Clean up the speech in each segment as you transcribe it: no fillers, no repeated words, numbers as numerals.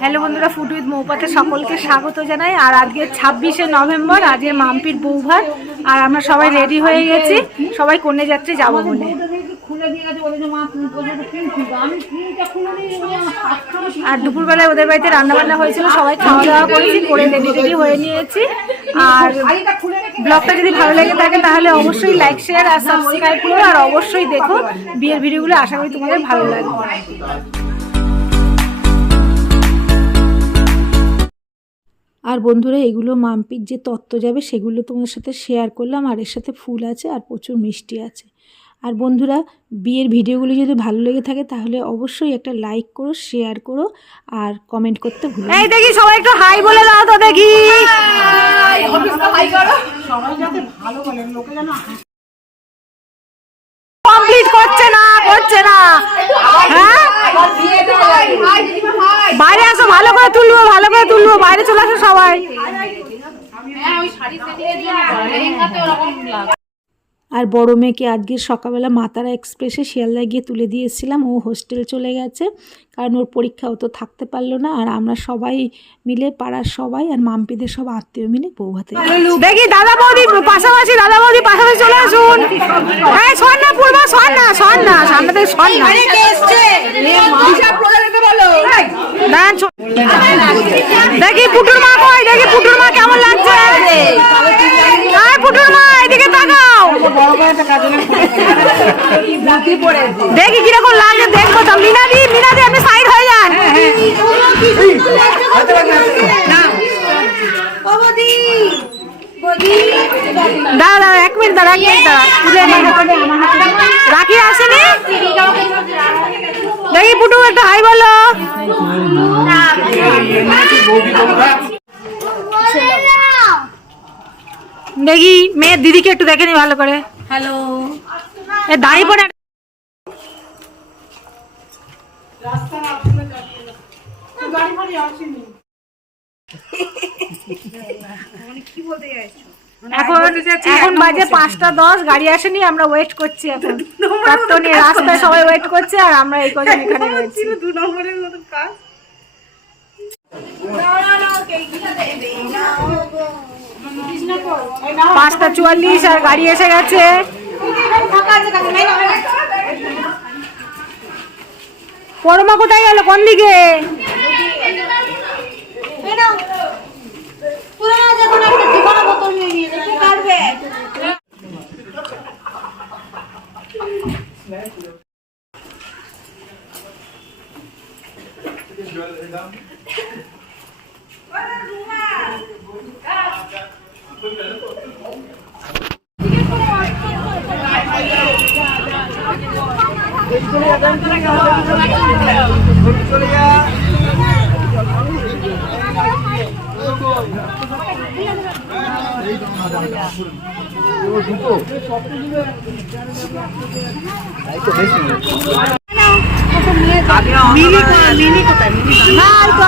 Hello বন্ধুরা, food with মৌপাতে সকলকে স্বাগত জানাই। আর আজকে 26শে নভেম্বর, আজকে মাম্পির বৌভাত। আর আমরা সবাই রেডি হয়ে গেছি, সবাই কন্যাযাত্রী যাবো বলে। আর দুপুরবেলায় ওদের বাড়িতে রান্নাবান্না হয়েছিল, সবাই খাওয়া দাওয়া করেছি, করে রেডি হয়ে নিয়েছি। আর ব্লগটা যদি ভালো লেগে থাকে তাহলে অবশ্যই লাইক, শেয়ার আর সাবস্ক্রাইব করো। আর অবশ্যই দেখো বিয়ের ভিডিওগুলো, আশা করি তোমাদের ভালো লাগবে। আর বন্ধুরা, এগুলো মাম্পির যে তত্ত্ব যাবে সেগুলো তোমাদের সাথে শেয়ার করলাম। আর এর সাথে ফুল আছে আর প্রচুর মিষ্টি আছে। আর বন্ধুরা, বিয়ের ভিডিওগুলো যদি ভালো লেগে থাকে তাহলে অবশ্যই একটা লাইক করো, শেয়ার করো আর কমেন্ট করতে ভুলো না। এই দেখি সবাই একটু হাই বলে দাও তো দেখি। হাই করো, সবাই যাতে ভালো বলে, লোকে যেন কমপ্লিট করছে না। হ্যাঁ, বাইরে আসো, ভালো করে তুলবো, বাইরে চলে আসো সবাই। আর বড় মেয়েকে আজকে সকালবেলা মাতারা এক্সপ্রেসে শিয়ালদায় গিয়ে তুলে দিয়েছিলাম। ও হোস্টেল চলে গেছে, কারণ ওর পরীক্ষা ও তো থাকতে পারলো না। আর আমরা সবাই মিলে, পাড়ার সবাই আর মাম্পিদের সব আত্মীয় মিলে বৌভাতে দেখি। দাদা বৌদি পাশাপাশি চলে আসুন। হ্যাঁ, সন্না পূর্বা, সন্না সামনে থেকে সন্না। দেখি পুটুর মা কই, দেখি পুটুর মা কেমন লাগছে। পুটুর মা এদিকে তাকাও, দেখি কিরকম লাগে, দেখবো তো। মিনাদি আপনি সাইড হয়ে যান। দাঁড়া, এক মিনিট দাঁড়া, রাখি আসেনি। দেখি পুটু একটা হাই বলো। দেখি মেয়ের দিদিকে একটু দেখে নি ভালো করে। হ্যালো, দাঁড়িয়ে পড়ে। এখন বাজে 5:10, গাড়ি আসেনি, আমরা ওয়েট করছি। এখন রাস্তায় সবাই ওয়েট করছে আর আমরা এই কজন এখানে রয়েছি। 2 নম্বরের মতো কাজ। 5:44 আর গাড়ি এসে গেছে। পরমা কোথায় গেল, কোন দিকে?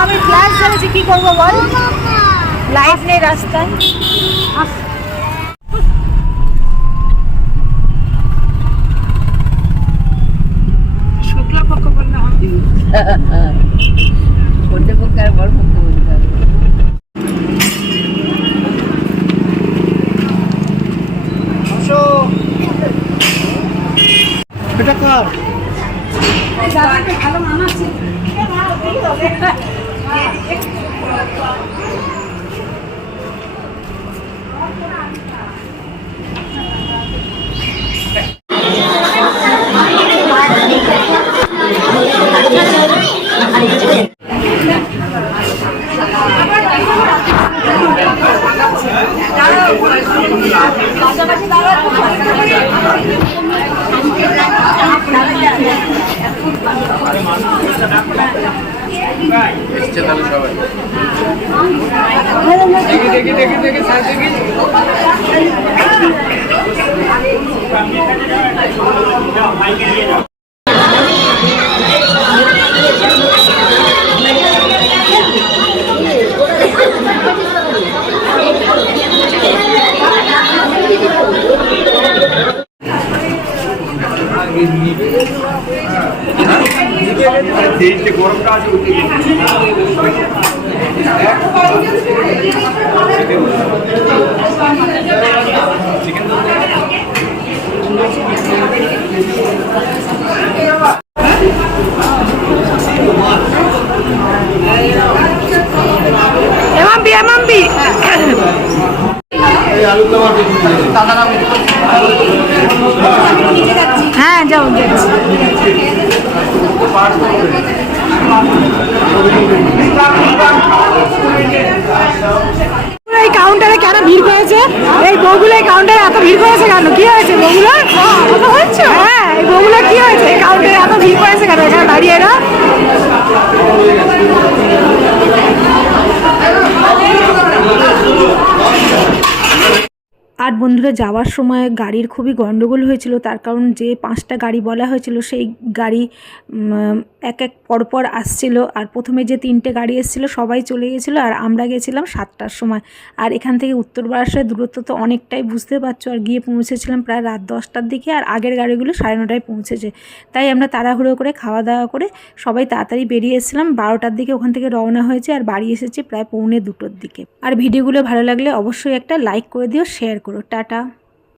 আমি ফ্ল্যাশ ধরেছি, কি করবো বল, লাইট নেই রাস্তায়। শুক্লা পক্ষ বললে হবে, ছোট পক্ষ আর বড় পক্ষ বলতে হবে। এটা কার? ভালো মানাচ্ছে। হ্যাঁ যাও যাচ্ছি। এই কাউন্টারে কেন ভিড় করেছে? এই বউগুলো এই কাউন্টারে এত ভিড় করেছে কেন? কি হয়েছে বউগুলো? হ্যাঁ এই বউগুলো কি হয়েছে? এই কাউন্টারে এত ভিড় করেছে কেন এখানে দাঁড়িয়ে এরা? আর বন্ধুরা যাওয়ার সময় গাড়ির খুবই গন্ডগোল হয়েছিল, তার কারণ যে 5টা গাড়ি বলা হয়েছিল সেই গাড়ি এক এক পরপর আসছিল। আর প্রথমে যে 3টে গাড়ি এসেছিলো সবাই চলে গেছিলো আর আমরা গেছিলাম 7টার সময়। আর এখান থেকে উত্তর বারাসাতের দূরত্ব তো অনেকটাই, বুঝতে পারছো। আর গিয়ে পৌঁছেছিলাম প্রায় রাত 10টার দিকে, আর আগের গাড়িগুলো 9:30টায় পৌঁছেছে। তাই আমরা তাড়াহুড়ো করে খাওয়া দাওয়া করে সবাই তাড়াতাড়ি বেরিয়ে এসেছিলাম। 12টার দিকে ওখান থেকে রওনা হয়েছে আর বাড়ি এসেছি প্রায় 1:45-2টোর দিকে। আর ভিডিওগুলো ভালো লাগলে অবশ্যই একটা লাইক করে দিও, শেয়ার করো। টাটা।